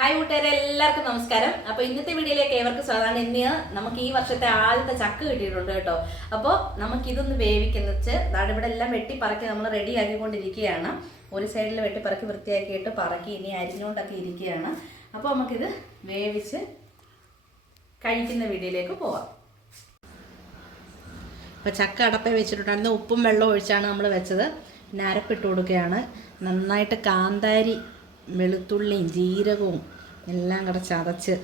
Hi കൂട്ടുകാരെ എല്ലാവർക്കും നമസ്കാരം. അപ്പോൾ ഇന്നത്തെ വീഡിയോയിലേക്ക് ഏവർക്കും സ്വാഗതം. ഇന്ന് നമുക്ക് ഈ വർഷത്തെ ആദ്യത്തെ ചക്ക കിട്ടിയിട്ടുണ്ട് കേട്ടോ. അപ്പോൾ നമുക്ക് ഇതൊന്ന് വേവിക്കുന്ന വെച്ച് ദാണ്ട് ഇവിടെ എല്ലാം വെട്ടിപ്പറക്കി നമ്മൾ റെഡി ആക്കിക്കൊണ്ടിരിക്കുകയാണ്. ഒരു സൈഡിൽ വെട്ടിപ്പറക്കി വൃത്തിയാക്കിയിട്ട് പറക്കി ഇനി അരിഞ്ഞുകൊണ്ടൊക്കെ ഇരിക്കുകയാണ്. അപ്പോൾ നമുക്കിത് വേവിച്ച് കഴിക്കുന്ന വീഡിയോയിലേക്ക് പോവാം. അപ്പോൾ ചക്ക അടപ്പ വെച്ചിട്ടുണ്ടായിരുന്നു ഉപ്പും വെള്ളവും ഒഴിച്ചാണ് നമ്മൾ വെച്ചത്. പിന്നെ അരപ്പിട്ട് കൊടുക്കുകയാണ്. നന്നായിട്ട് കാന്താരി വെളുത്തുള്ളിയും ജീരകവും എല്ലാം കൂടെ ചതച്ച്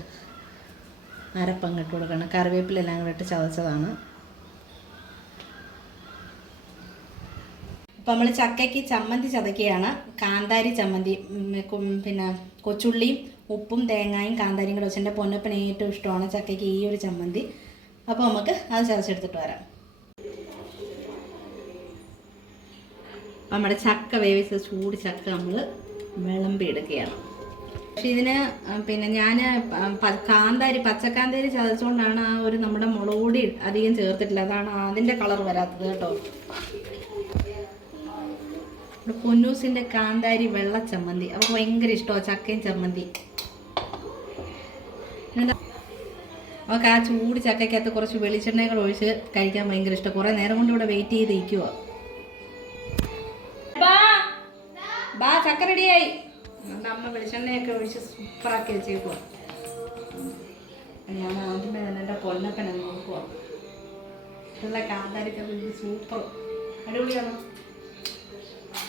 അരപ്പങ്ങിട്ട് കൊടുക്കണം. കറിവേപ്പിലെല്ലാം കൂടെ ഇട്ട് ചതച്ചതാണ്. അപ്പം നമ്മൾ ചക്കയ്ക്ക് ചമ്മന്തി ചതക്കുകയാണ്. കാന്താരി ചമ്മന്തി പിന്നെ കൊച്ചുള്ളിയും ഉപ്പും തേങ്ങായും കാന്താരിയും കൂടെ വെച്ച്. എന്റെ പൊന്നപ്പന് ഏറ്റവും ഇഷ്ടമാണ് ചക്കയ്ക്ക് ഈ ഒരു ചമ്മന്തി. അപ്പോൾ നമുക്ക് അത് ചതച്ചെടുത്തിട്ട് വരാം. നമ്മുടെ ചക്ക വേവിച്ച ചൂട് ചക്ക നമ്മൾ വിളമ്പി എടുക്കുകയാണ് പക്ഷെ ഇതിന് പിന്നെ ഞാൻ കാന്താരി പച്ചക്കാന്താരി ചതച്ചുകൊണ്ടാണ് ആ ഒരു നമ്മുടെ മുളക് അധികം ചേർത്തിട്ടില്ല. അതാണ് അതിന്റെ കളർ വരാത്തത് കേട്ടോ. പൊന്നൂസിന്റെ കാന്താരി വെള്ള ചമ്മന്തി. അപ്പോൾ ഭയങ്കര ഇഷ്ടമാണ് ചക്കയും ചമ്മന്തി. അവൾക്ക് ആ ചൂട് ചക്കയ്ക്കകത്ത് കുറച്ച് വെളിച്ചെണ്ണകൾ ഒഴിച്ച് കഴിക്കാൻ ഭയങ്കര ഇഷ്ടം. കുറേ നേരം കൊണ്ട് ഇവിടെ വെയിറ്റ് ചെയ്ത് ഇരിക്കുവാ. ബാ ചക്ക റെഡിയായി. നമ്മുടെ അമ്മ വെളിച്ചെണ്ണയൊക്കെ ഒഴിച്ച് സൂപ്പറാക്കി വെച്ചേക്കുക ഞാൻ ആദ്യമേ തന്നെ എന്റെ ഞാൻ നോക്കുക ഉള്ള കാന്താരിക്കറി സൂപ്പർ. അടിപൊളിയാണോ?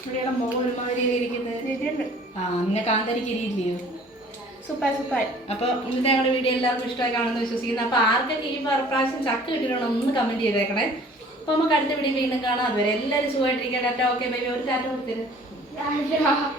ഇവിടെയാണ് മുഖം ഒരുമാതിരി ഇരിക്കുന്നത് ആ അങ്ങനെ കാന്താരിക്ക് ഇരിയില്ലയോ സൂപ്പർ സൂപ്പർ അപ്പോൾ ഇന്നത്തെ ഞങ്ങളുടെ വീഡിയോ എല്ലാവർക്കും ഇഷ്ടമായി കാണുമെന്ന് വിശ്വസിക്കുന്നു. അപ്പോൾ ആർക്കൊക്കെ ഈ പ്രാവശ്യം ചക്ക കിട്ടിയിട്ടുണ്ടോ ഒന്ന് കമന്റ് ചെയ്തേക്കണേ. അപ്പോൾ നമുക്ക് അടുത്ത വീഡിയോ വീണ്ടും കാണാം. അതുവരെ എല്ലാവരും സുഖമായിട്ടിരിക്കട്ടെ. ഓക്കെ ബൈ ഒരു ടാറ്റ കൊടുത്തരും 大家